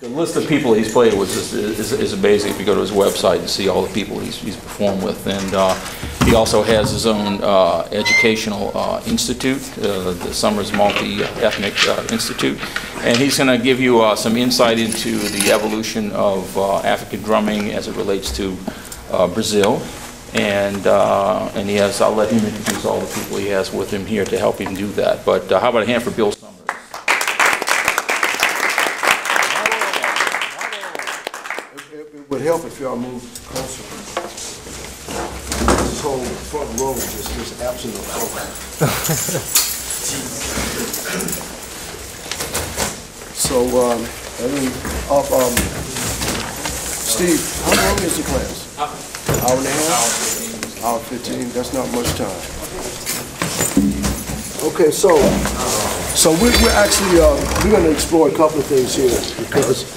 The list of people he's played with is amazing. If you go to his website and see all the people he's performed with. And he also has his own educational institute, the Summers Multi-Ethnic Institute. And he's going to give you some insight into the evolution of African drumming as it relates to Brazil. And he has, I'll let him introduce all the people he has with him here to help him do that. But how about a hand for Bill Summers? It would help if y'all moved closer. This whole front row is just absent of focus. So, Steve, how long is the class? Hour and a half? Hour 15, that's not much time. Okay, so we're actually, we're going to explore a couple of things here because,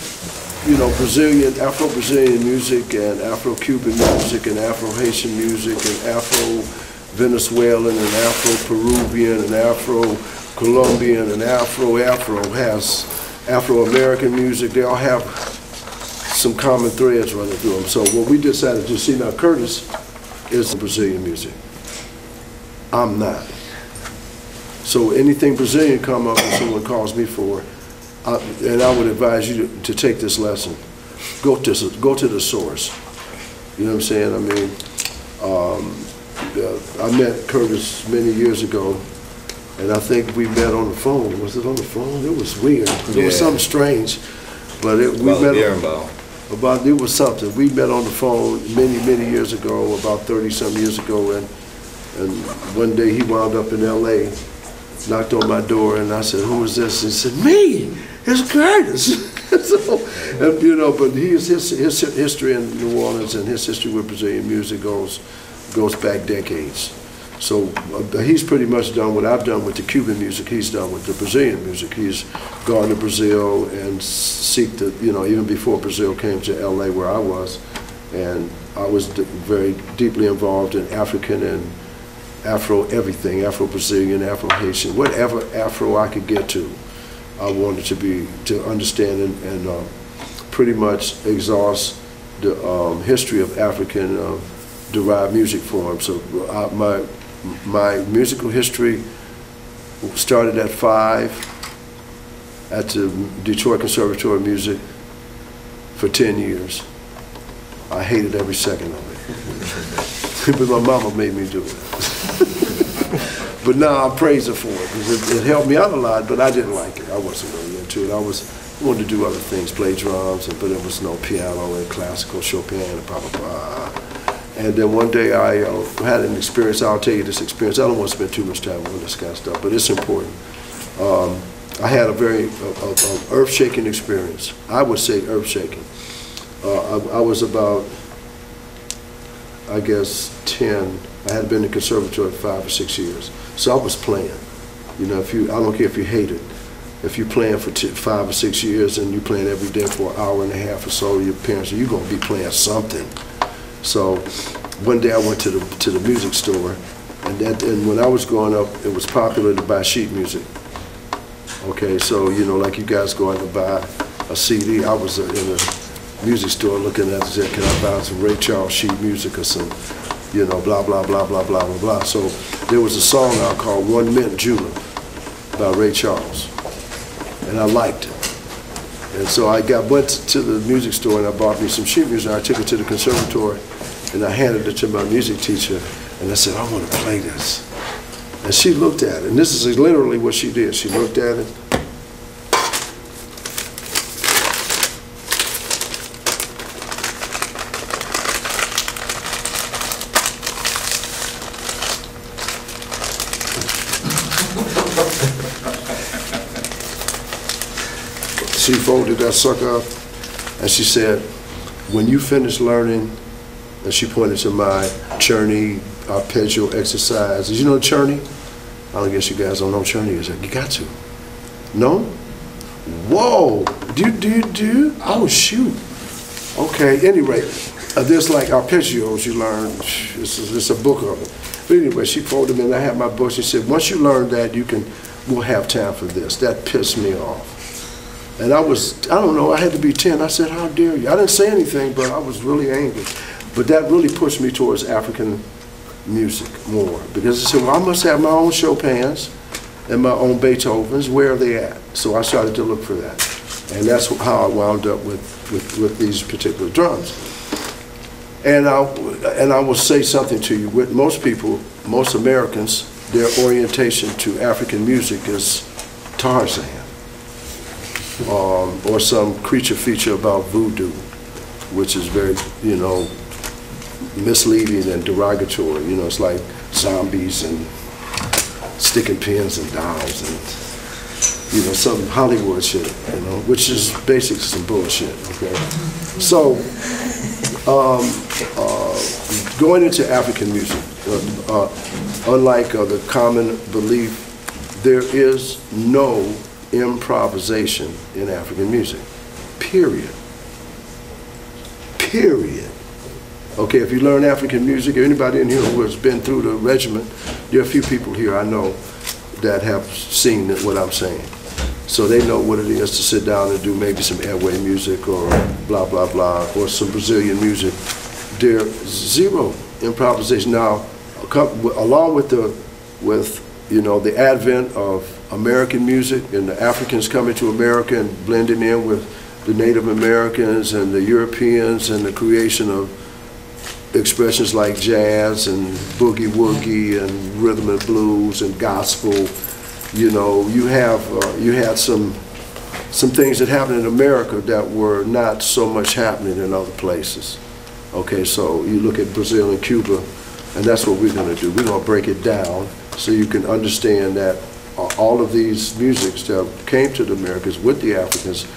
you know, Afro-Brazilian music and Afro-Cuban music and Afro-Haitian music and Afro-Venezuelan and Afro-Peruvian and Afro-Colombian and Afro has Afro-American music. They all have some common threads running through them. So what we decided to see now, Curtis is Brazilian music. I'm not. So anything Brazilian come up and someone calls me for, and I would advise you to take this lesson. Go to the source. You know what I'm saying? I mean, I met Curtis many years ago, and I think we met on the phone. Was it on the phone? It was weird. It was something strange, but it was something. We met on the phone many years ago, about 30-some years ago, and one day he wound up in L.A., knocked on my door, and I said, "Who is this?" He said, "Me, it's Curtis." So, you know, but his history in New Orleans and his history with Brazilian music goes back decades. So he's pretty much done what I've done with the Cuban music. He's done with the Brazilian music. He's gone to Brazil and seeked the, you know, even before Brazil came to L.A. where I was, and I was very deeply involved in African and Afro everything, Afro-Brazilian, Afro-Haitian, whatever Afro I could get to, I wanted to understand and pretty much exhaust the history of African derived music forms. So my musical history started at 5 at the Detroit Conservatory of Music for 10 years. I hated every second of it, but my mama made me do it. But now I praise her for it because it helped me out a lot, but I didn't like it. I wasn't really into it. I wanted to do other things, play drums, but there was no piano and classical, Chopin, and blah, blah, blah. And then one day I had an experience. I'll tell you this experience. I don't want to spend too much time on this kind of stuff, but it's important. I had a very earth-shaking experience. I would say earth-shaking. I was about, I guess, 10. I had been in the conservatory for 5 or 6 years. So I was playing. You know, I don't care if you hate it. If you're playing for 5 or 6 years and you're playing every day for an hour and a half or so, your parents, you're going to be playing something. So one day I went to the music store, and when I was growing up, it was popular to buy sheet music. Okay, so, you know, like you guys go out to buy a CD, I was in a music store looking at it, can I buy some Ray Charles sheet music or some, you know, blah, blah, blah, blah, blah, blah, blah. So there was a song out called One Mint Julep by Ray Charles, and I liked it. And so I went to the music store and I bought me some sheet music. I took it to the conservatory and I handed it to my music teacher and I said, "I want to play this." And she looked at it, and this is literally what she did. She looked at it. She folded that sucker up and she said, "When you finish learning," and she pointed to my Czerny arpeggio exercises. You know Czerny? I don't guess you guys don't know what Czerny is. You got to. No? Whoa! Do? Oh, shoot. Okay, anyway, there's like arpeggios you learn. It's a book of it. But anyway, she folded them and I had my book. She said, "Once you learn that, we'll have time for this." That pissed me off. And I don't know, I had to be 10. I said, how dare you? I didn't say anything, but I was really angry. But that really pushed me towards African music more. Because I said, well, I must have my own Chopins and my own Beethovens. Where are they at? So I started to look for that. And that's how I wound up with these particular drums. And I will say something to you. With most people, most Americans, their orientation to African music is Tarzan, or some creature feature about voodoo, which is very, you know, misleading and derogatory. You know, it's like zombies and sticking pins and dolls and, you know, some Hollywood shit, you know, which is basically some bullshit, okay? So, going into African music, unlike the common belief, there is no improvisation in African music, period. Period. Okay, if you learn African music, anybody in here who has been through the regiment, there are a few people here I know that have seen what I'm saying. So they know what it is to sit down and do maybe some airway music or blah, blah, blah, or some Brazilian music. There's zero improvisation. Now, along with you know, the advent of American music and the Africans coming to America and blending in with the Native Americans and the Europeans and the creation of expressions like jazz and boogie woogie and rhythm and blues and gospel, you know, you had some things that happened in America that were not so much happening in other places. Okay, so you look at Brazil and Cuba, and that's what we're going to do. We're going to break it down so you can understand that all of these musics that came to the Americas with the Africans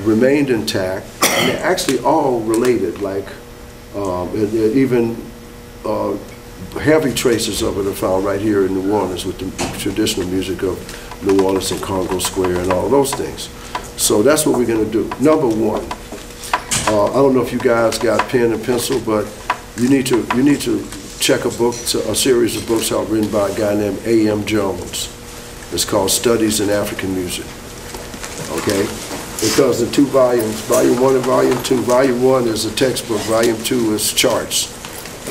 remained intact, and they're actually all related, like even heavy traces of it are found right here in New Orleans with the traditional music of New Orleans and Congo Square and all those things. So that's what we're going to do. Number one, I don't know if you guys got pen and pencil, but you need to check a series of books out written by a guy named A.M. Jones. It's called Studies in African Music. Okay? It comes in 2 volumes, Volume 1 and Volume 2. Volume 1 is a textbook, Volume 2 is charts.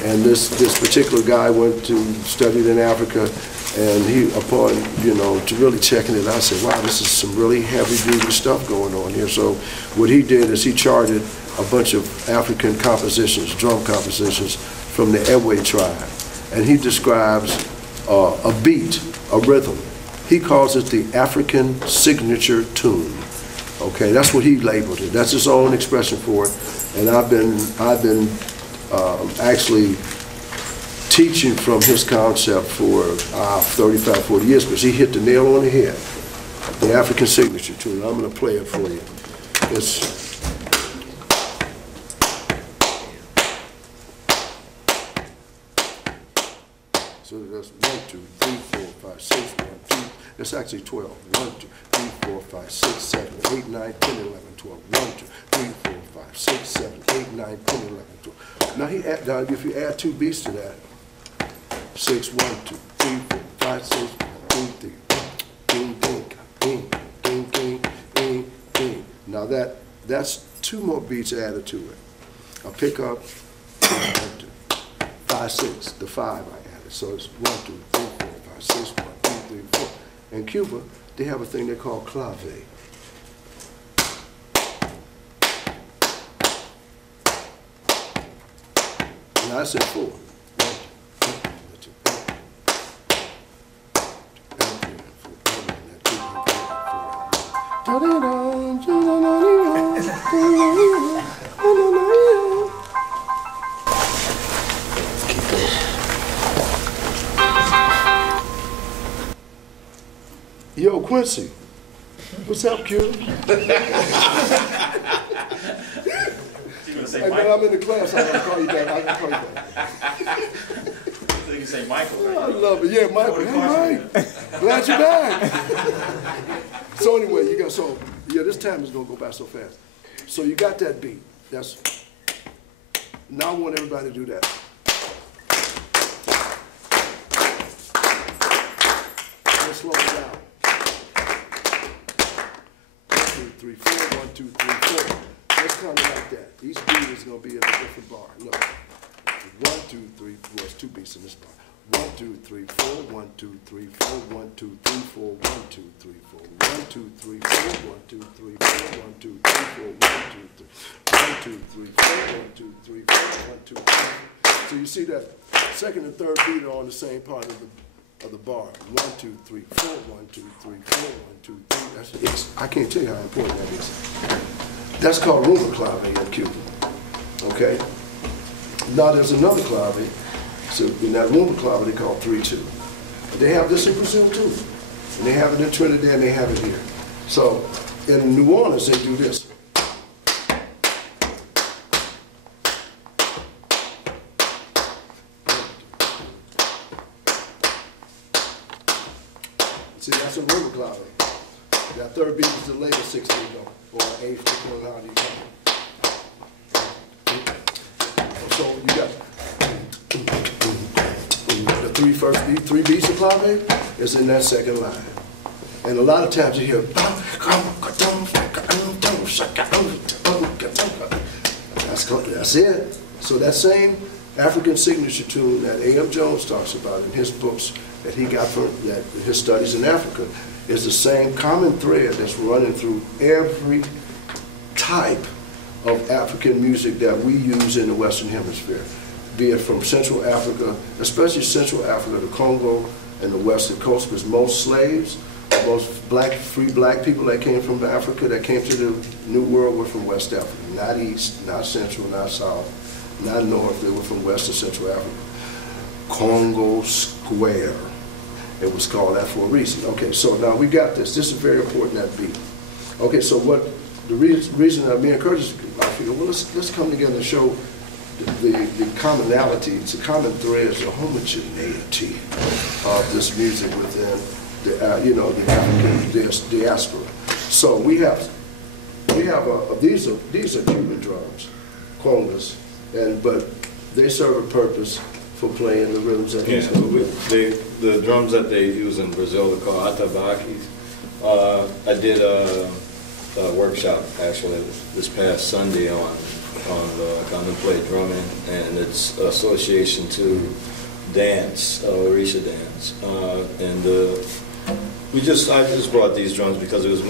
And this particular guy went to studied in Africa, and he, upon, you know, to really checking it out, I said, wow, this is some really heavy-duty stuff going on here. So what he did is he charted a bunch of African compositions, drum compositions, from the Ewe tribe. And he describes a beat, a rhythm. He calls it the African signature tune. Okay, that's what he labeled it. That's his own expression for it. And I've been actually teaching from his concept for 35, 40 years, because he hit the nail on the head. The African signature tune. I'm going to play it for you. So that's 1, 2, 3, 4, 5, 6, 1, 2. That's actually 12. 1, 2, 3, 4, 5, 6, 7, 8, 9, 10, 11, 12. 1, 2, 3, 4, 5, 6, 7, 8, 9, 10, 11, 12. Now if you add 2 beats to that, 6, 1, 2, 3, 4, 5, 6, 1, 2, 3, ding, ding, ding, ding, ding, ding, ding. Now that's 2 more beats added to it. I'll pick up 1, 2, 5, 6, the 5 I added. So it's 1, 2, 3, 4, 5, 6, 1, 2, 3, 4. In Cuba, they have a thing they call clave. Now I said 4. 1, 2, Yo, Quincy, what's up, Q? I'm in the class. I'm gonna call you back. I can call you back. So you can say Michael. Right? I love it. Yeah, Michael. Hey, Mike. Glad you're back. So anyway, this time is gonna go by so fast. So you got that beat. Now I want everybody to do that. Let's slow it down. 1, 2, 3, 4, 1, 2, 3, 4. It's kind of like that. Each beat is going to be in a different bar. Look. 1, 2, 3, 4. There's 2 beats in this bar. 1, 2, 3, 4. 1, 2, 3, 4. 1, 2, 3, 4. 1, 2, 3, 4. 1, 2, 3, 4. 1, 2, 3, 4. 1, 2, 3, 4. 1, 2, 3. 1, 2, 3, 4. 1, 2, 3, 4. 1, 2, 3. So you see that second and third beat are on the same part of the bar. 1, 2, 3, 4. 1, 2, 3, 4. 1, 2, 3. I can't tell you how important that is. That's called rumba clave in Cuba. Okay? Now there's another clave. So in that rumba clave they call 3-2. They have this in Brazil too. And they have it in Trinidad and they have it here. So in New Orleans they do this. See, that's a rumba clave. That third beat is the later 16th note, or 8th, depending on how you count. So you got the three beats of clave is in that second line. And a lot of times you hear, that's it. So that same African signature tune that A.M. Jones talks about in his books that he got from his studies in Africa is the same common thread that's running through every type of African music that we use in the Western Hemisphere, be it from Central Africa, especially Central Africa, the Congo, and the Western Coast, because most slaves, most free black people that came from Africa, that came to the New World were from West Africa, not East, not Central, not South, not North, they were from West and Central Africa. Congo Square. It was called that for a reason. Okay, so now we got this. This is very important, that beat. Okay, so what the reason that me and Curtis, I figured, well, let's come together and show the commonality, it's the common threads, the homogeneity of this music within the the African diaspora. So we have these are Cuban drums, congas, but they serve a purpose for playing the rhythms that he's the drums that they use in Brazil are called atabaques. I did a workshop actually this past Sunday on the contemplate drumming and its association to dance, Orisha dance, I just brought these drums because it was a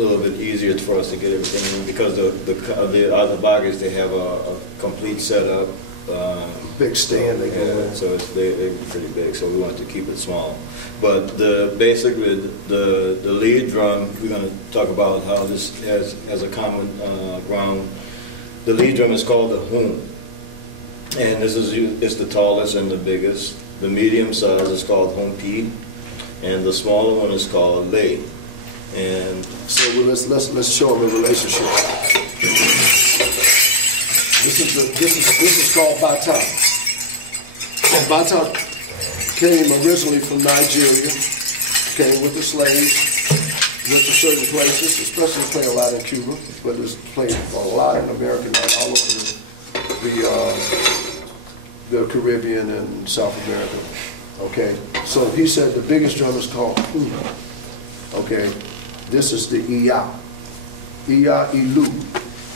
little bit easier for us to get everything in, because the atabaques, they have a complete setup. Big stand they go in. So they're pretty big, so we wanted to keep it small. But basically the lead drum, we're going to talk about how this has a common ground. The lead drum is called the hum, and it's the tallest and the biggest. The medium size is called humpi, and the smaller one is called lei. And so let's show them the relationship. This is called bata. And bata came originally from Nigeria, came with the slaves, went to certain places, especially played a lot in Cuba, but it's played a lot in America, all over the Caribbean and South America. Okay, so he said the biggest drum is called puna. Okay, this is the iya, ilu.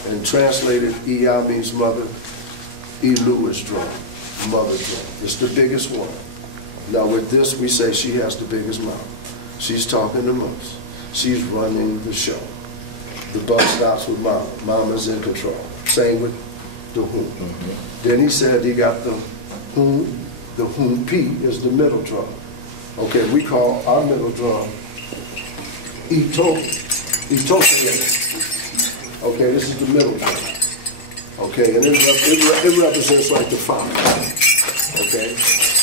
And translated, iya means mother, ilu is drum, mother drum. It's the biggest one. Now with this, we say she has the biggest mouth. She's talking the most. She's running the show. The buck stops with mama. Mama's in control. Same with the hum. Mm-hmm. Then he said he got the hum. The humpi is the middle drum. Okay, we call our middle drum ito. Okay, this is the middle drum. Okay, and it represents like the fire. Okay,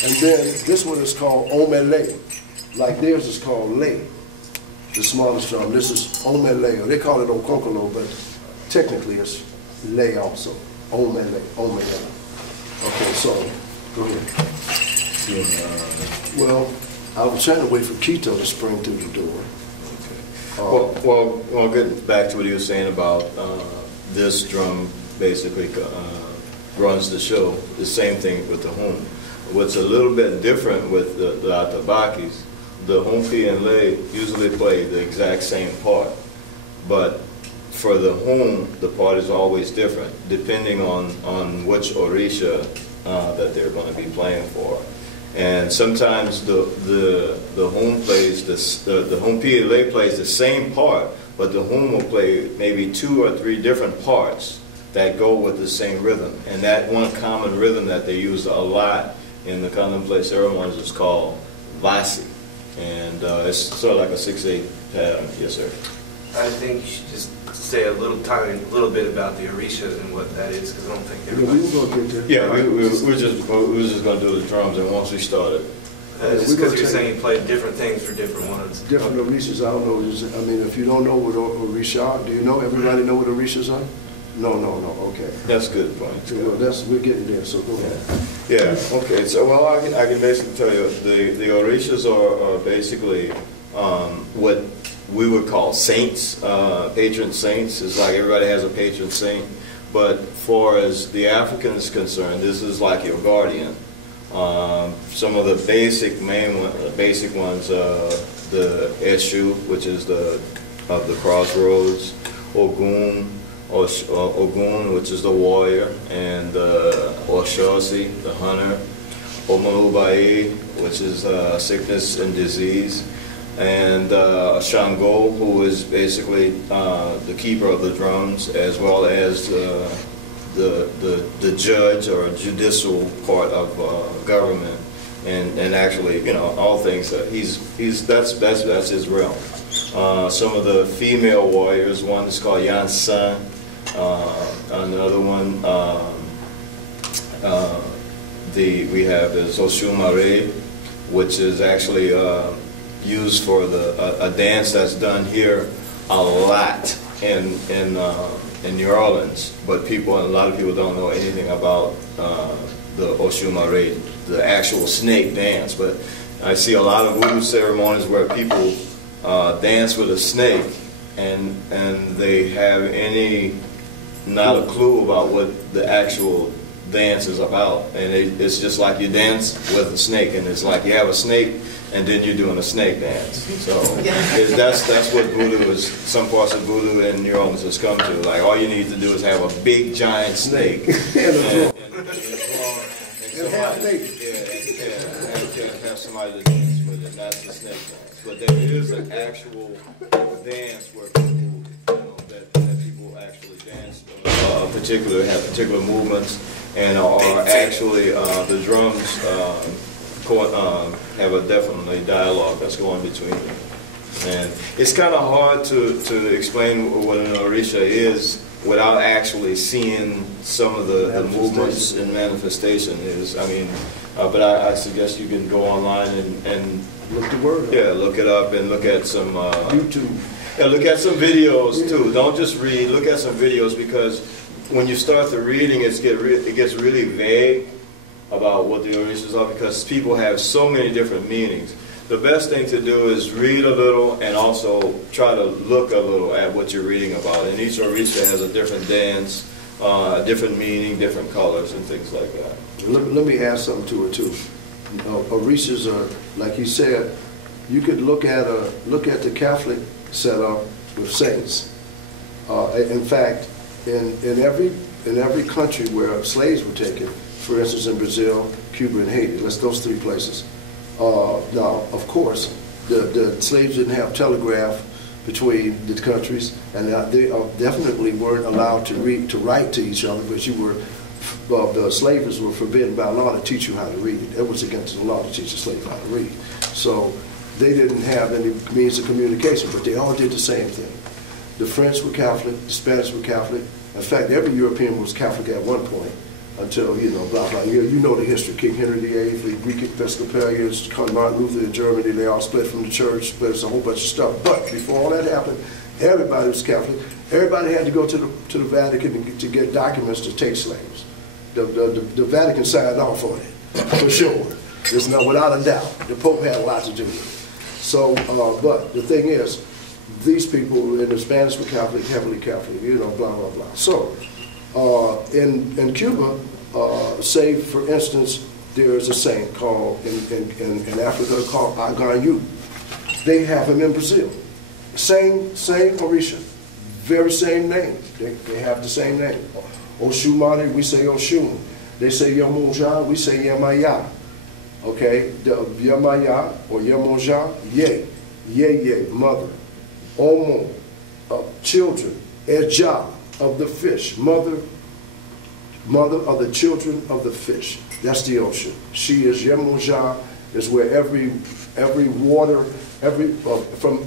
and then this one is called omele. Like theirs is called lei, the smallest drum. This is omele. They call it okokolo, but technically it's lei also. Omele. Okay, so go ahead. Well, I was trying to wait for Quito to spring through the door. Well, getting back to what you were saying about this drum basically runs the show. The same thing with the hum. What's a little bit different with the atabaques, the humpi and lei usually play the exact same part, but for the home, the part is always different, depending on which Orisha that they're going to be playing for. And sometimes the home plays the home PLA plays the same part, but the home will play maybe 2 or 3 different parts that go with the same rhythm. And that one common rhythm that they use a lot in the Candomblé ceremonies is called Vasi. And it's sort of like a 6/8 pattern. Yes, sir. I think you should just say a little bit about the Orishas and what that is, because I don't think everybody. Yeah, we were just going to do the drums, and once we started. Just because you're saying you play different things for different ones. Different Orishas, I don't know. I mean, if you don't know what Orisha are, do you know? Everybody know what Orishas are? No, okay. That's a good point. Well, we're getting there, so go ahead. Yeah, okay. So, well, I can basically tell you, the Orishas are basically what we would call saints, patron saints. It's like everybody has a patron saint. But far as the African is concerned, this is like your guardian. Some of the basic ones, the Eshu, which is of the crossroads, Ogun, which is the warrior, and Oshosi, the hunter, Omanubai, which is sickness and disease, and Shango, who is basically the keeper of the drums, as well as the judge or judicial part of government, and actually, you know, all things. That's his realm. Some of the female warriors, one is called Yansan, another one we have is Oshumare, which is actually used for a dance that's done here a lot in New Orleans, but a lot of people don't know anything about the Oshumare, the actual snake dance. But I see a lot of voodoo ceremonies where people dance with a snake, and they have not a clue about what the actual dance is about, and it's just like you dance with a snake, and it's like you have a snake, and then you're doing a snake dance. So that's what voodoo is. Some parts of voodoo in New Orleans has come to. Like all you need to do is have a big giant snake and have somebody to dance with it. That's the snake dance. But there is an actual dance where people, that people actually dance, have particular movements, and are actually the drums have a definitely dialogue that's going between them. And it's kind of hard to explain what an Orisha is without actually seeing some of the movements and manifestation is. I mean, but I suggest you can go online and look the word up. Yeah, look it up and look at some YouTube. Yeah, look at some videos too. Don't just read. Look at some videos, because when you start the reading, it gets really vague about what the Orishas are, because people have so many different meanings. The best thing to do is read a little and also try to look a little at what you're reading about. And each Orisha has a different dance, a different meaning, different colors, and things like that. Let me add something to it too. Orishas are, like he said, you could look at the Catholic setup with saints. In fact, in every country where slaves were taken, for instance in Brazil, Cuba, and Haiti, those 3 places. Now, of course, the slaves didn't have telegraph between the countries, and they definitely weren't allowed to write to each other, but the slaves were forbidden by law to teach you how to read. It was against the law to teach a slave how to read. So they didn't have any means of communication, but they all did the same thing. The French were Catholic, the Spanish were Catholic. In fact, every European was Catholic at one point, until, blah, blah. You know the history. King Henry VIII, the Greek Episcopalians, Martin Luther in Germany, they all split from the church, split a whole bunch of stuff. But before all that happened, everybody was Catholic. Everybody had to go to the Vatican to get documents to take slaves. The Vatican signed off on it, for sure. There's without a doubt. The Pope had a lot to do with it. So, but the thing is, these people in the Spanish were Catholic, heavily Catholic, blah, blah, blah. So, in Cuba, say for instance, there is a saint called in Africa called Aganyu. They have him in Brazil. Same Orisha, very same name. They have the same name. Oshumare, we say Oshun. They say Yamoja, we say Yamaya. Okay, the Yamaya or Yamoja, Ye, mother. Omo, children. Eja, of the fish. Mother of the children of the fish. That's the ocean. She is Yemoja, is where every water, from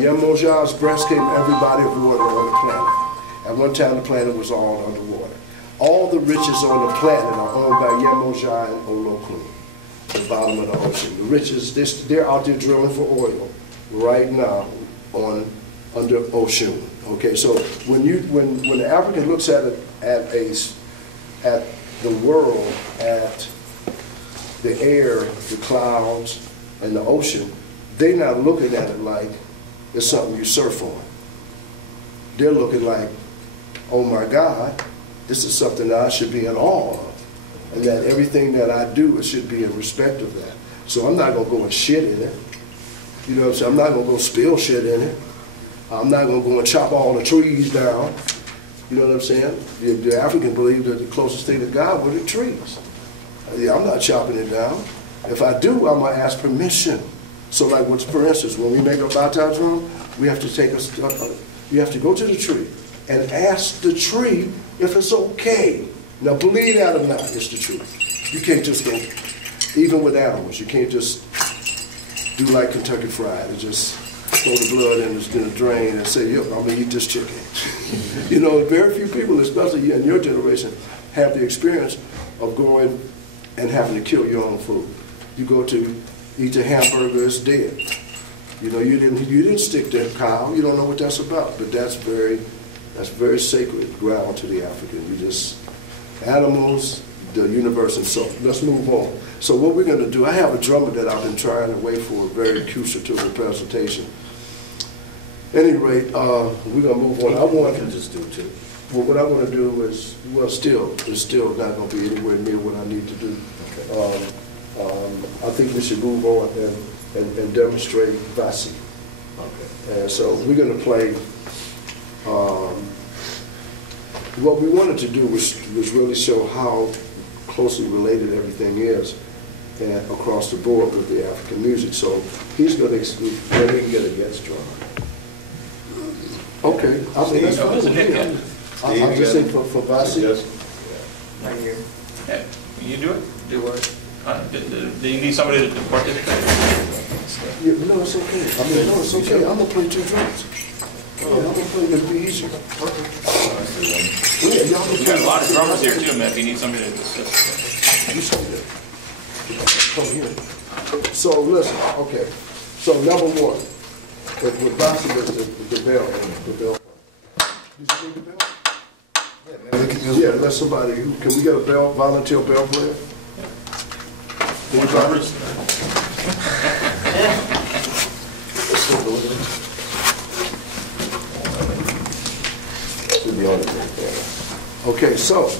Yemoja's breast came everybody of water on the planet. At one time the planet was all underwater. All the riches on the planet are owned by Yemoja and Olokun, the bottom of the ocean. The riches, they're out there drilling for oil right now under ocean. Okay, so when the African looks at it at the world, at the air, the clouds, and the ocean, they're not looking at it like it's something you surf on. They're looking like, oh my God, this is something that I should be in awe of, and that everything that I do, it should be in respect of that. So I'm not gonna go and shit in it. You know what I'm saying? I'm not gonna go spill shit in it. I'm not gonna go and chop all the trees down. You know what I'm saying? The African believe that the closest thing to God were the trees. I'm not chopping it down. If I do, I'm gonna ask permission. So like, for instance, when we make a bata drum, we have to you have to go to the tree and ask the tree if it's okay. Now believe that or not, it's the truth. You can't just go, even with animals, you can't just do like Kentucky Fried and just throw the blood in a drain and say, yo, I'm gonna eat this chicken. You know, very few people, especially in your generation, have the experience of going and having to kill your own food. You go to eat a hamburger, it's dead. You know, you didn't stick that cow. You don't know what that's about. But that's very sacred ground to the African. You just animals, the universe, and so let's move on. So what we're going to do, I have a drummer that I've been trying to wait for a very acoustical presentation. At any rate, we're going to move on. I want to just do two. Well, what I want to do is, well, it's still not going to be anywhere near what I need to do. Okay. I think we should move on and demonstrate Vasi. Okay. And so we're going to play. What we wanted to do was really show how closely related everything is and across the board with the African music. So he's going to exclude, then we can get a guest drum. Okay, I mean, that's fine. I'll just say for Vasi. Right here. Yeah, you do it? Do what? Do you need somebody to participate? Yeah, no, it's okay. I mean, no, it's okay. I'm going to play two drums. Yeah, I'm going to play, it'll be easier. Yeah, y'all We got a lot of drummers here too, man, if you need somebody to assist. You say that. Come here. So listen, okay. So number one, with Vasi, the bell. You see the bell? Yeah, let somebody, can we get a bell, volunteer bell player? More drummers? Okay, so,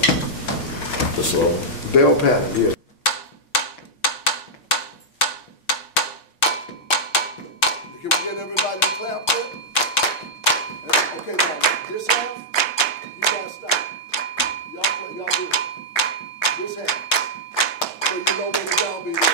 bell pattern, yeah. Can we get everybody to clap there? Okay, now, this half, you gotta stop. Y'all do it. This half. So you know when the downbeat is.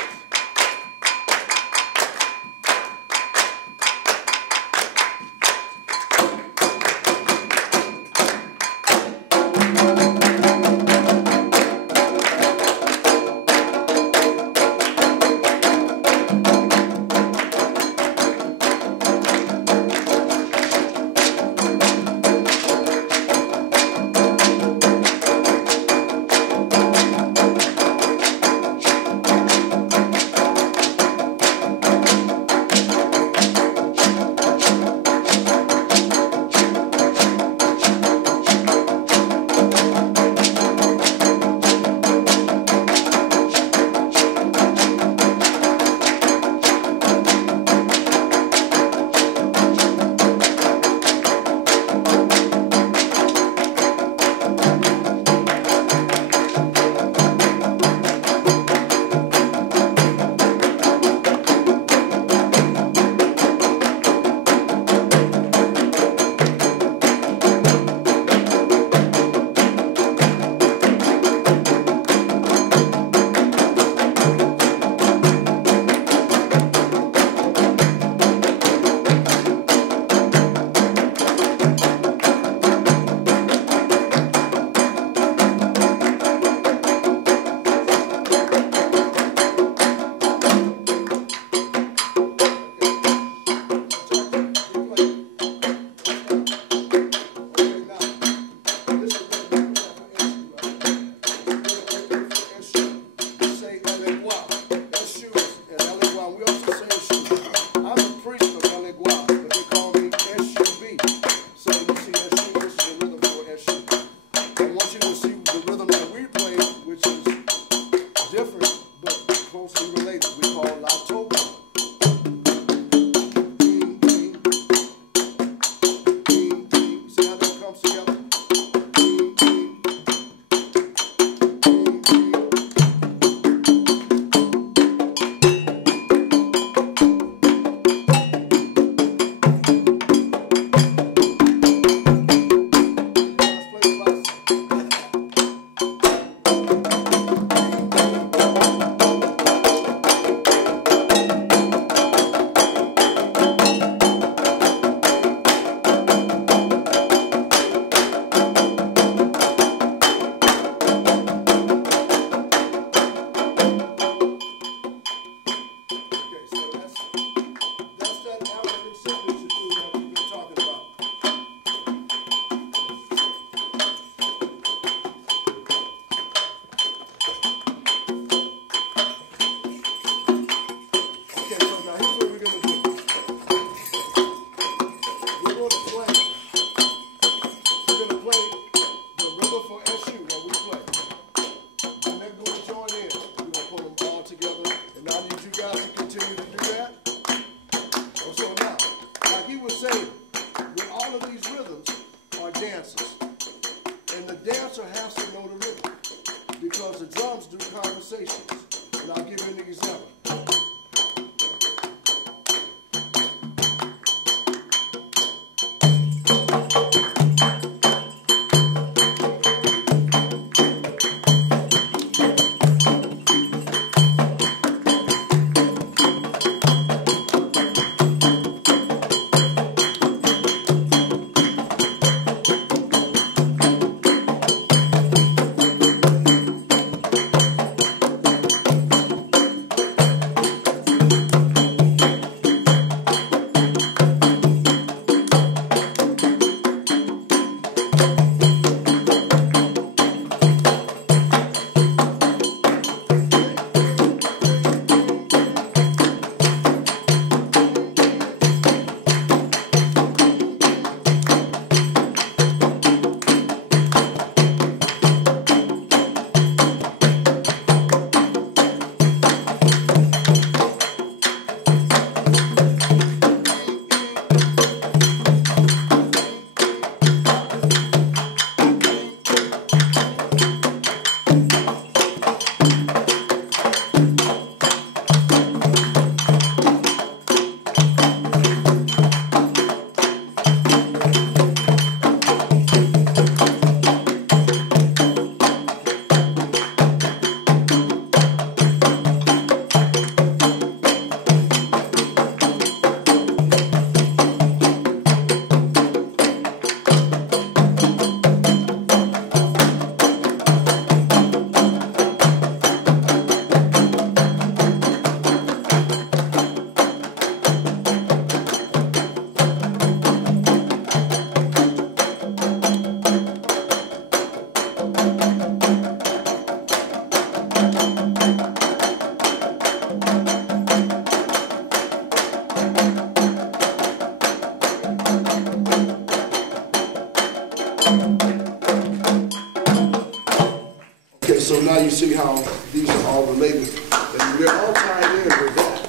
now you see how these are all related, and they're all tied in with that.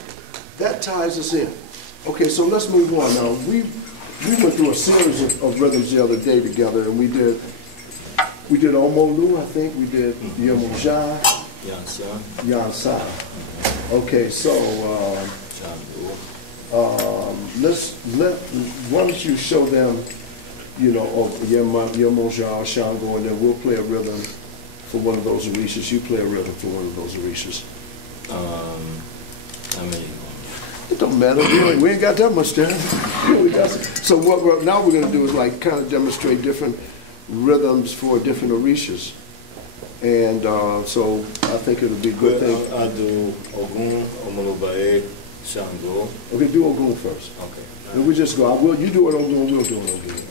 That ties us in. Okay, so let's move on now. We went through a series of rhythms the other day together, and we did Omolu, I think. We did Yemoja, Yansa. Okay, so why don't you show them, you know, Yemoja, Shango, and then we'll play a rhythm for one of those Orishas. You play a rhythm for one of those Orishas. How many? It don't matter. We ain't got that much time. So what now we're going to do is like kind of demonstrate different rhythms for different Orishas. And so I think it'll be a good thing. I'll do Ogun, Omolobae, Shango. Okay, do Ogun first. Okay. And we just go. You do it Ogun, we'll do it Ogun.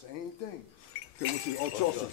Same thing. Okay, we'll see. Ochosi.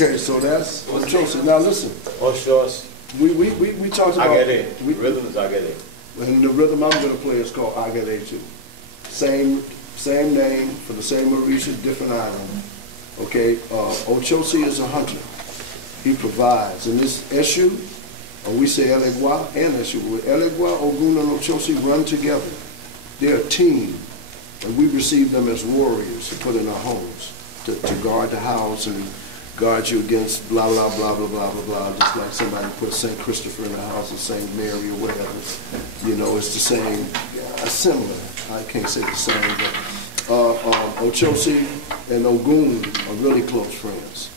Okay, so that's Ochosi. Now listen. Oshos. We talked about Agere. Rhythm is Agere. And the rhythm I'm going to play is called Agere too. Same name for the same Orisha, different island. Okay, Ochosi is a hunter. He provides. And this Eshu, we say Elegua and Eshu. Elegua, Ogun, and Ochosi run together. They're a team, and we receive them as warriors to put in our homes, to guard the house and guard you against blah, blah, blah, blah, blah, blah, blah, just like somebody put St. Christopher in the house or St. Mary or whatever. You know, it's the same, similar. I can't say the same, but Ochosi and Ogun are really close friends.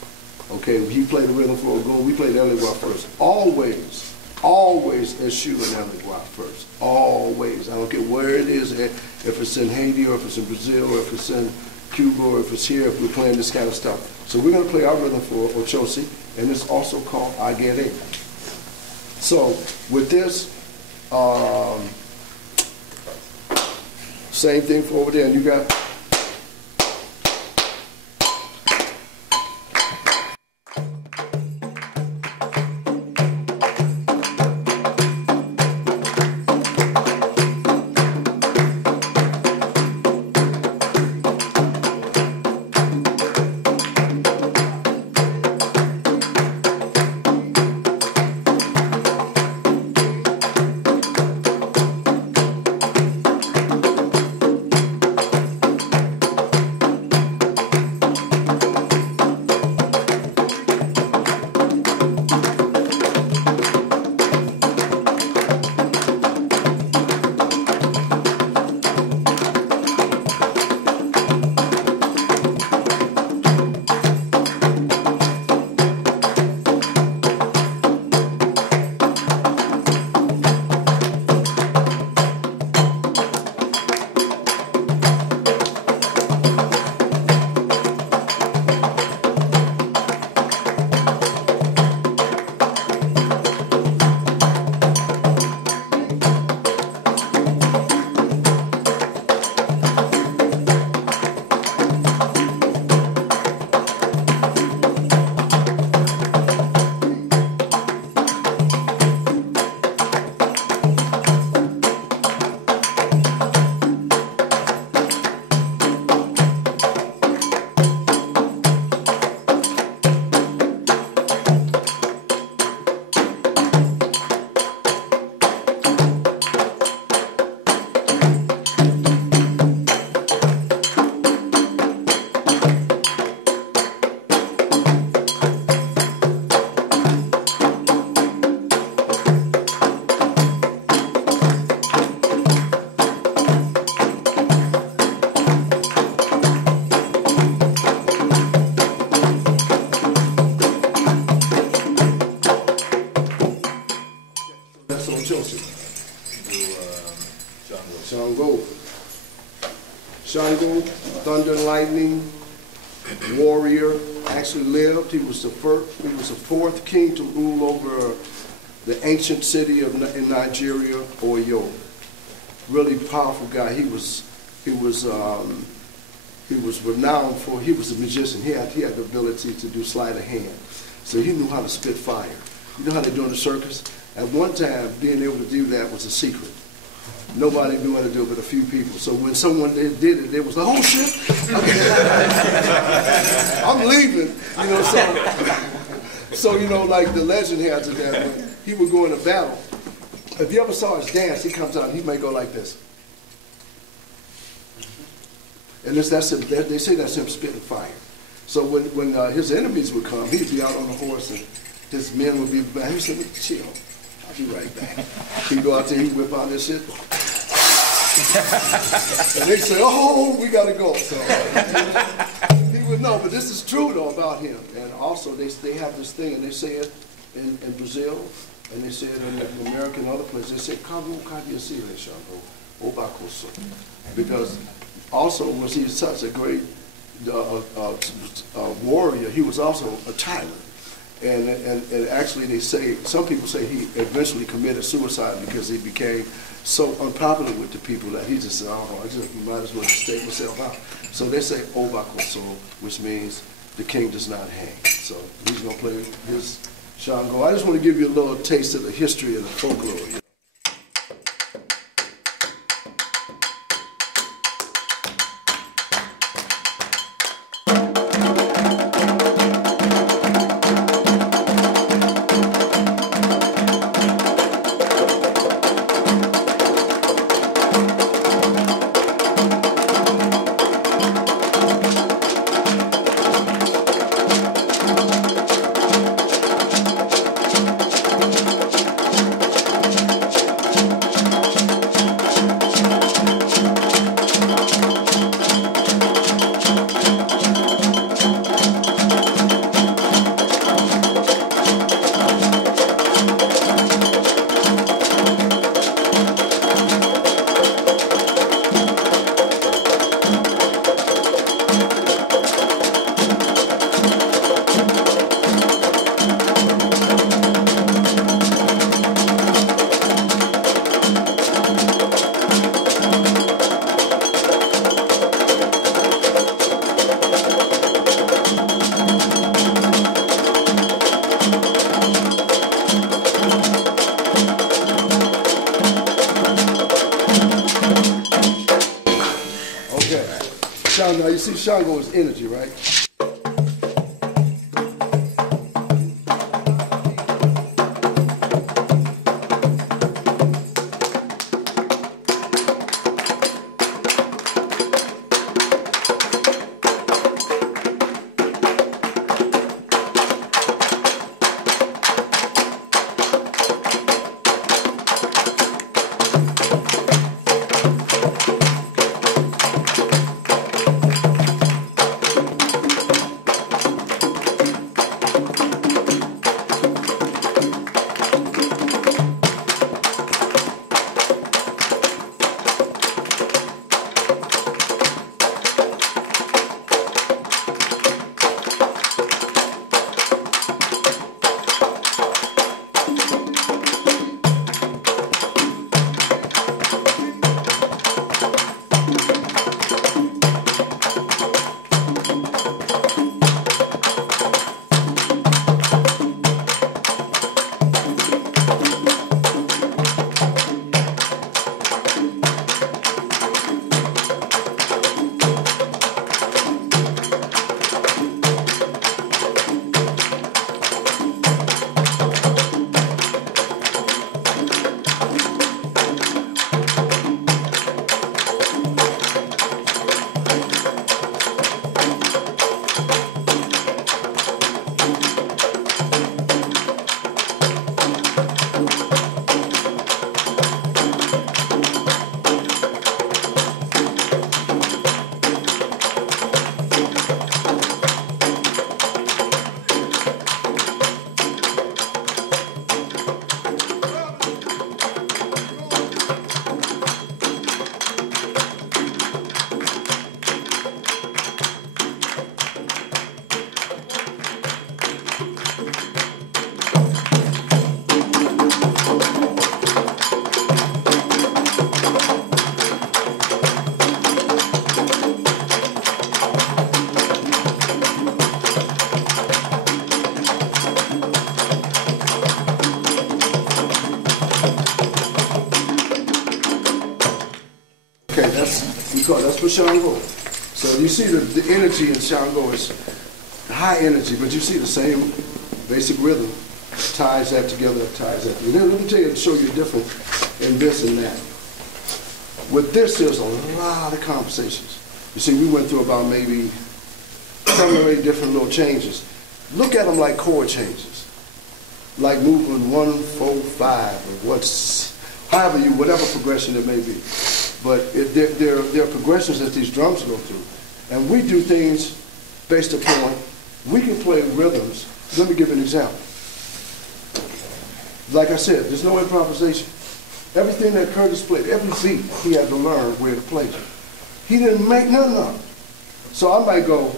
Okay, he played the rhythm for Ogun, we played Elegua first. Always Eshu and Elegua first. Always. I don't care where it is, if it's in Haiti or if it's in Brazil or if it's in Cuba or if it's here, if we're playing this kind of stuff. So we're going to play our rhythm for Ochosi, and it's also called Agere. So with this, same thing for over there, and you got Shango, Thunder and Lightning, warrior, actually lived. He was the fourth king to rule over the ancient city of in Nigeria, Oyo. Really powerful guy. He was renowned for. He was a magician. He had the ability to do sleight of hand. So he knew how to spit fire. You know how they do in the circus? At one time, being able to do that was a secret. Nobody knew how to do it but a few people. So when someone did it, it was like, oh shit, I'm leaving. You know, so you know, like the legend has it that when he would go into battle, if you ever saw his dance, he comes out and he may go like this. And that's him, they say that's him spitting fire. So when his enemies would come, he'd be out on the horse and his men would be back. He said, chill, I'll be right back. He'd go out there, he'd whip out this shit. And they say, oh, we got to go. So he would know, but this is true though about him. And also they have this thing, and they say it in Brazil, and they say it in America and other places. They say, Kabu Kadiasile Shango, Obakoso. Because also was he such a great warrior, he was also a tyrant. And actually they say, some people say he eventually committed suicide because he became so unpopular with the people that he just said, oh, I just might as well just take myself out. So they say Obakoso, which means the king does not hang. So he's going to play his Shango. I just want to give you a little taste of the history of the folklore. you see Shango is energy, right? Okay, that's for Shango. So you see the energy in Shango is high energy, but you see the same basic rhythm ties that together, ties that together. Let me tell you, show you a difference in this and that. With this, there's a lot of conversations. You see, we went through about maybe 7 or 8 different little changes. Look at them like chord changes, like moving 1, 4, 5, or whatever progression it may be. But there are progressions that these drums go through. And we do things based upon, we can play rhythms. Let me give you an example. Like I said, there's no improvisation. Everything that Curtis played, every beat, he had to learn where to play. He didn't make none of it. So I might go,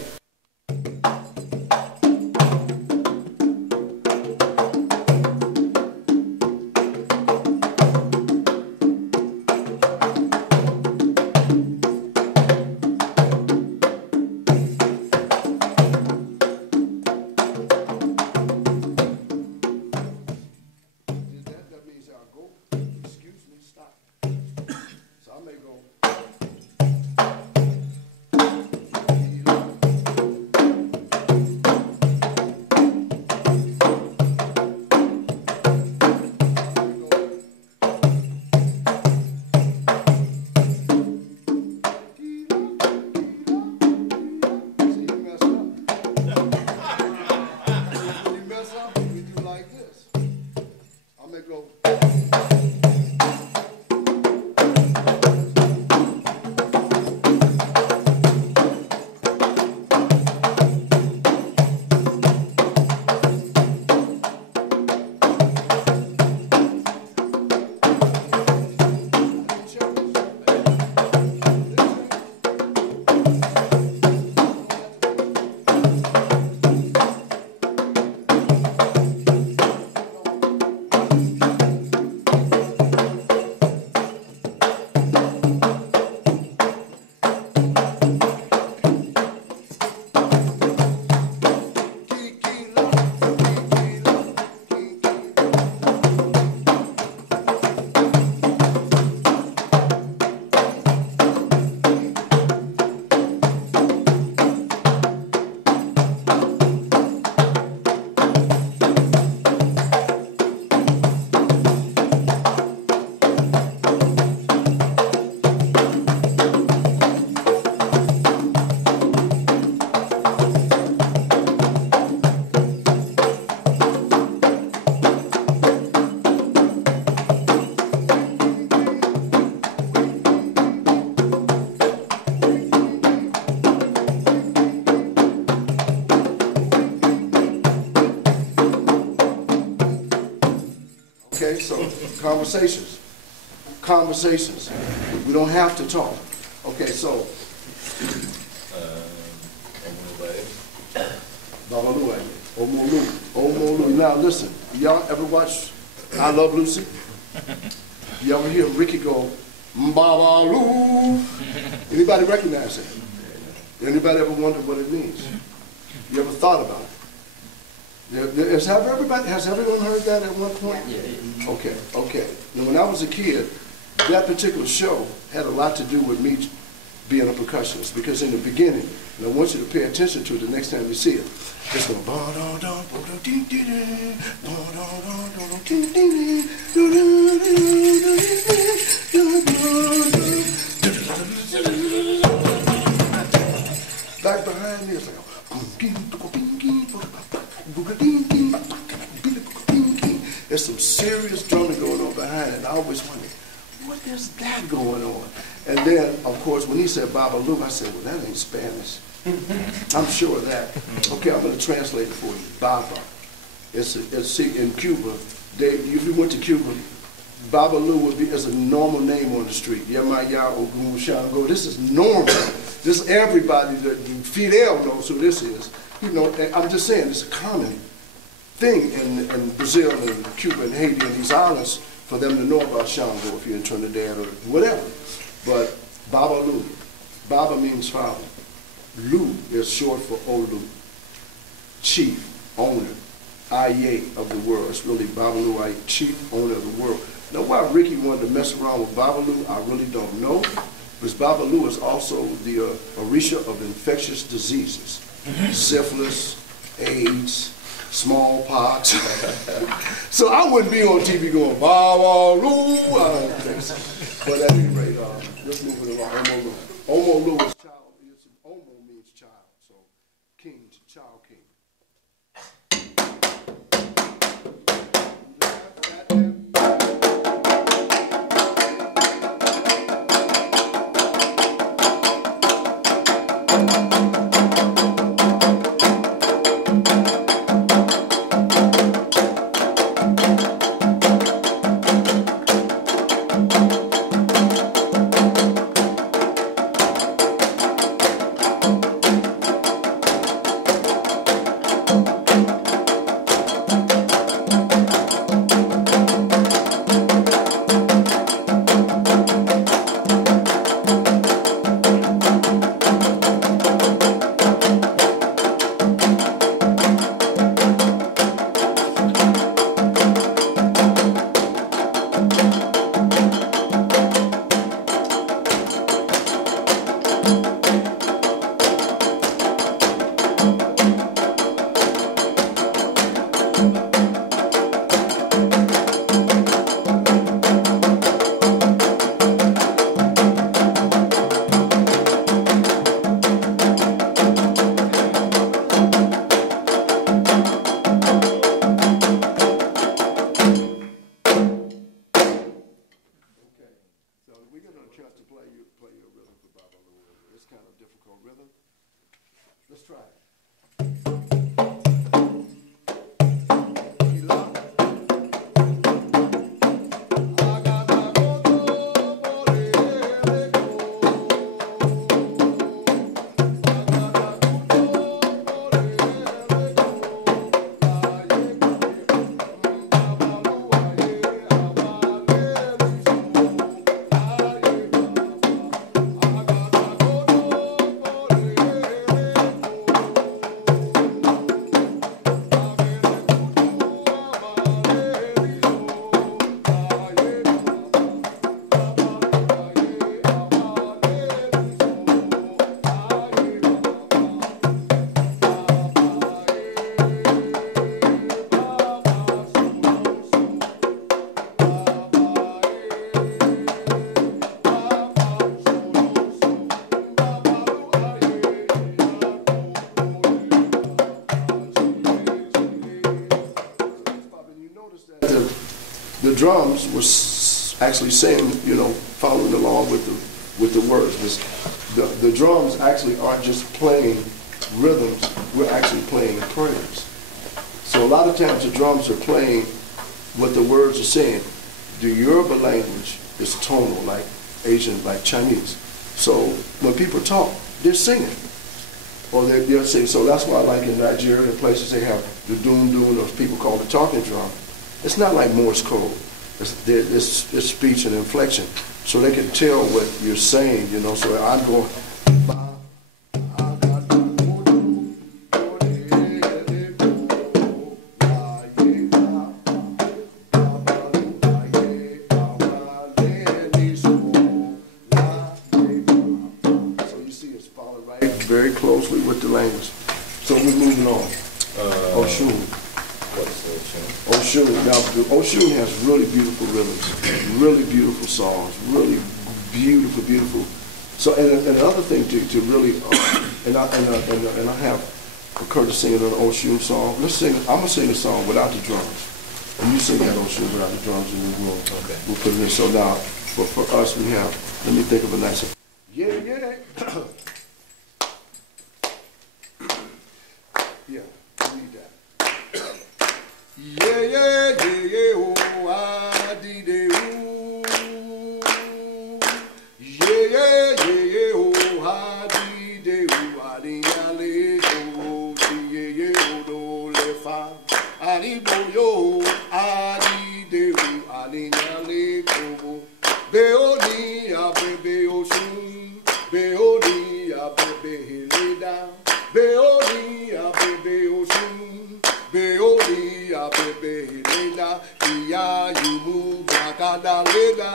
Okay, so conversations. Conversations. We don't have to talk. Okay, so. Babalu, Omolu, Omolu. Now listen, y'all ever watch I Love Lucy? You ever hear Ricky go, Babalu? Anybody recognize it? Anybody ever wondered what it means? You ever thought about it? Has everyone heard that at one point? Yeah. Okay. Now, when I was a kid, that particular show had a lot to do with me being a percussionist, because in the beginning, and I want you to pay attention to it the next time you see it, it's going back behind me, it's like there's some serious drumming going on behind it. And I always wondered, what is that going on? And then, of course, when he said Babalu, I said, well, that ain't Spanish. I'm sure of that. Okay, I'm going to translate it for you. Baba. It's in Cuba. If you went to Cuba, Babalu is a normal name on the street. Yamaya, Ogun, Shango. This is normal. This everybody, Fidel knows who this is. You know, I'm just saying, it's a common thing in Brazil and Cuba and Haiti and these islands for them to know about Shango if you're in Trinidad or whatever. But Babalu, Baba means father. Lu is short for Olu, chief, owner, Aye of the world. It's really Babalu, Aye, chief, owner of the world. Now why Ricky wanted to mess around with Babalu, I really don't know. Because Babalu is also the Orisha of infectious diseases. Syphilis, AIDS, smallpox. So I wouldn't be on TV going, Babalu. But at any rate, let's move it along. Omolu. Omolu is child. Omo means child. So king, child king. Let's try it. The drums were actually saying, you know, following along with the words. The drums actually aren't just playing rhythms, we're actually playing prayers. So a lot of times the drums are playing what the words are saying. The Yoruba language is tonal, like Asian, like Chinese. So when people talk, they're singing. Or they'll sing. So that's why I like in Nigeria and places they have the doon, or people call the talking drum. It's not like Morse code. It's speech and inflection. So they can tell what you're saying, you know. So I'm going, very closely with the language. So we're moving on. Oshun. What's Oshun. Now, Oshun has really beautiful rhythms, really beautiful songs, really beautiful. So, and another thing to really, and I have Curtis singing an Oshun song. Let's sing. I'm gonna sing a song without the drums, and you sing that Oshun without the drums, and we'll put it in. So now, for us, we have. Let me think of a nice. Yeah. Yeah, read that. Yeah, oh, I did it, ooh. Yeah, oh, I did it, ooh. I didn't let go, yeah, oh, don't let fall. I didn't know yo, I did it, ooh. I didn't let go. Beonia, baby, Oshun. Beonia, baby, Helena. Beonia, baby, Oshun. Beonia, baby, Helena. Iya, yumu, brakada, lena.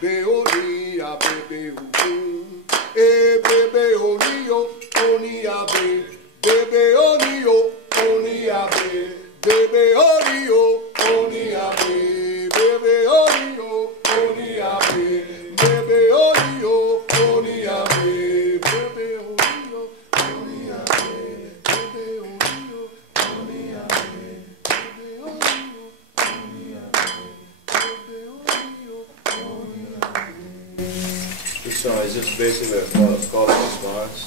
Beonia, baby, Oshun. Baby, onio, onia, baby, onio, onia, baby, onio, onia, baby, onio, onia, baby, onio, onia, baby, onio. This song is just basically a call and response.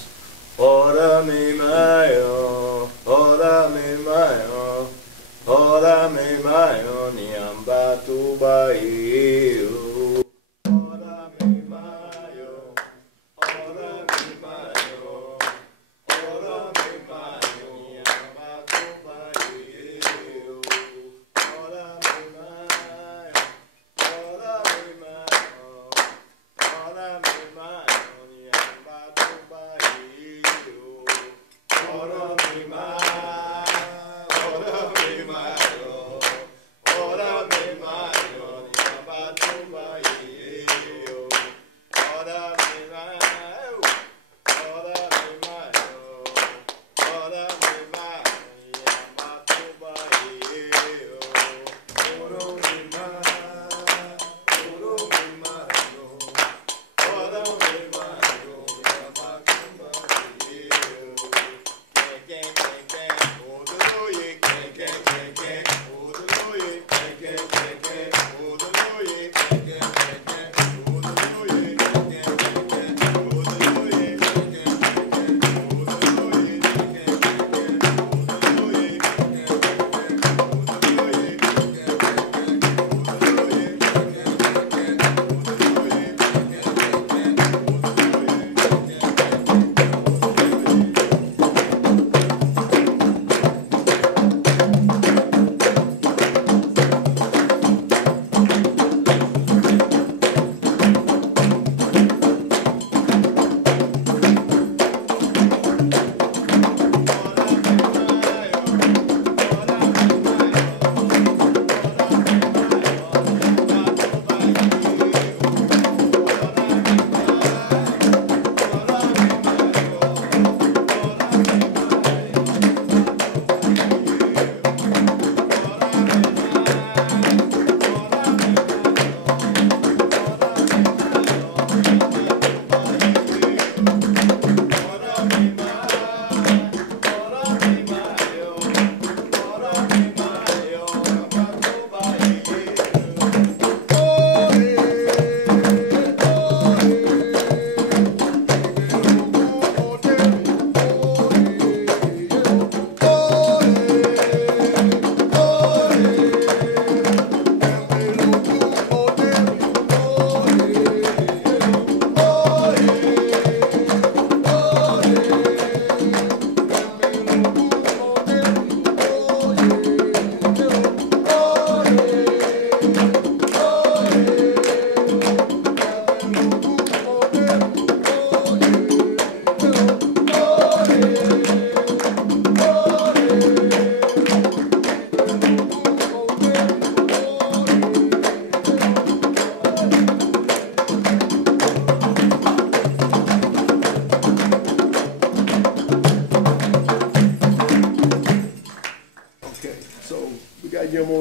Ora mi mayo, niamba tu baio. Ora mi mayo, niamba tu baio. Ora mi mayo, Ora mi mayo,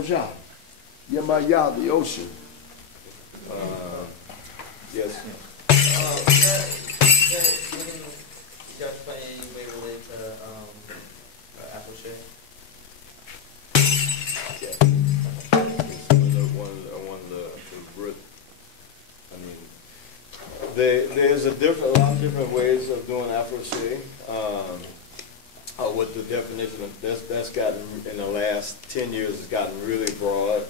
Yamaja. Yamaya, the ocean. Yes. You guys play any way related to Afro Shade? One of the root. I mean, there's a lot of different ways of doing Afro shade. What the definition of that's gotten in the last 10 years has gotten really broad.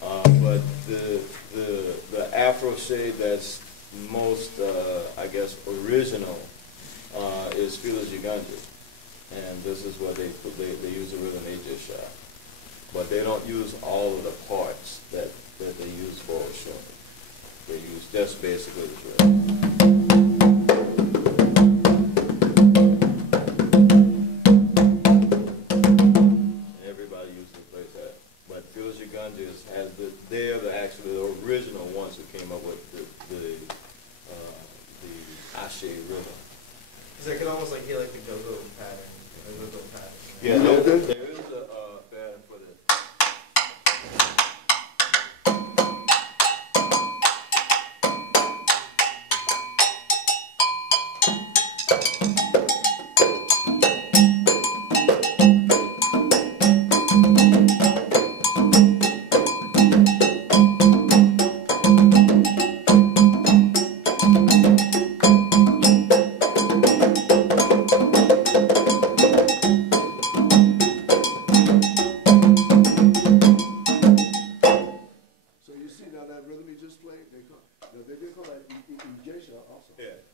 But the Afro shade that's most I guess original is Felix Uganda, and this is what they use the rhythm they just shot. But they don't use all of the parts that they use for showing. They use just basically the rhythm. Everybody usually plays that. But Felix Uganda they're actually the original ones who came up with the Ashe rhythm. Because I could almost like hear like the go-go pattern, the go-go pattern. Yeah, there is a pattern for this.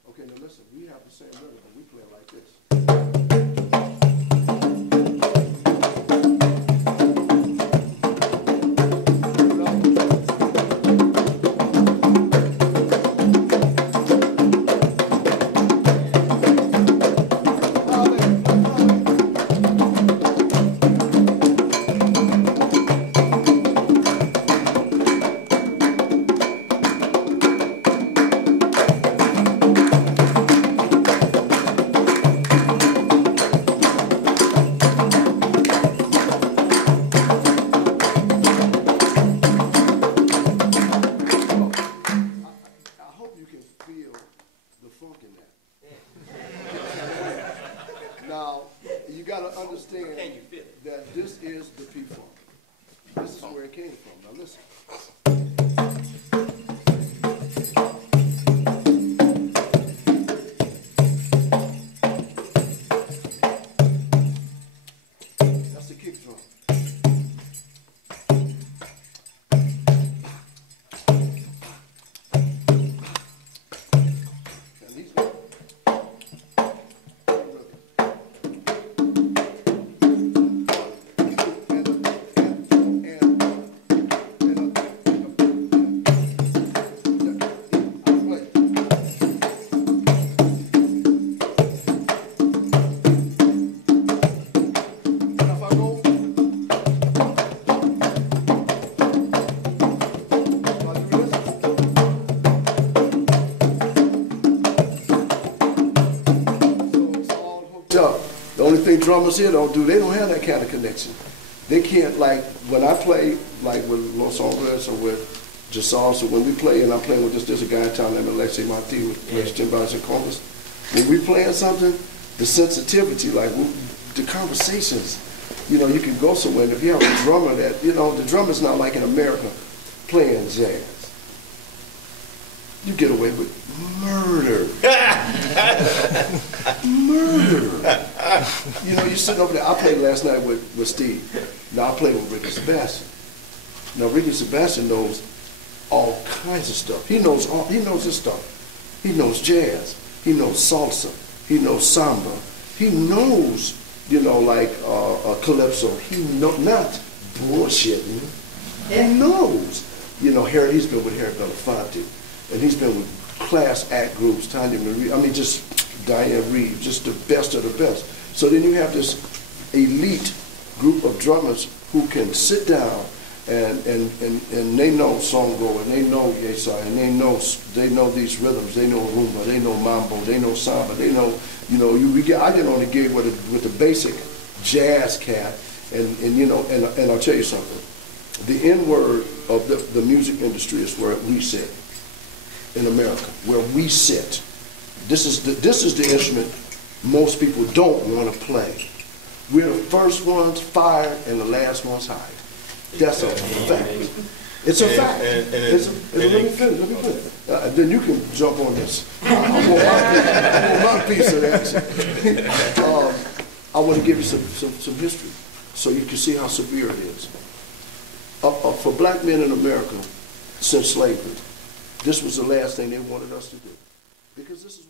Okay, now listen, we have the same rhythm, but we play it like this. Now, you got to understand that this is the P-Funk. This is where it came from. Now listen. That's the kick drum. And these the only thing drummers here don't do, they don't have that kind of connection. They can't, like, when I play, like with Los Hombres or with Jasal, so when we play, and I'm playing with there's a guy in town named Alexei Marti who plays timbales and congas. When we playing something, the sensitivity, like the conversations, you know, you can go somewhere, and if you have a drummer that, you know, the drummer's not like in America playing jazz. You get away with murder. Murder. You know, you sit over there. I played last night with Steve. Now I played with Ricky Sebastian. Now Ricky Sebastian knows all kinds of stuff. He knows his stuff. He knows jazz. He knows salsa. He knows samba. He knows, you know, like calypso. He knows, not bullshitting. He knows. You know, he's been with Harry Belafonte. And he's been with class act groups, Tanya Marie, I mean just Diane Reeves, just the best of the best. So then you have this elite group of drummers who can sit down and they know songo, and they know yesa, and they know these rhythms, they know rumba, they know mambo, they know samba, they know, you know, I get on the gig with the basic jazz cat, and you know, and I'll tell you something. The N-word of the music industry is where we sit in America, where we sit. This is the instrument most people don't want to play. We're the first ones fired and the last ones hired. That's a fact. It's a fact. Let me finish. Then you can jump on this. I want my piece of that. I want to give you some history so you can see how severe it is. For black men in America, since slavery, this was the last thing they wanted us to do. Because this is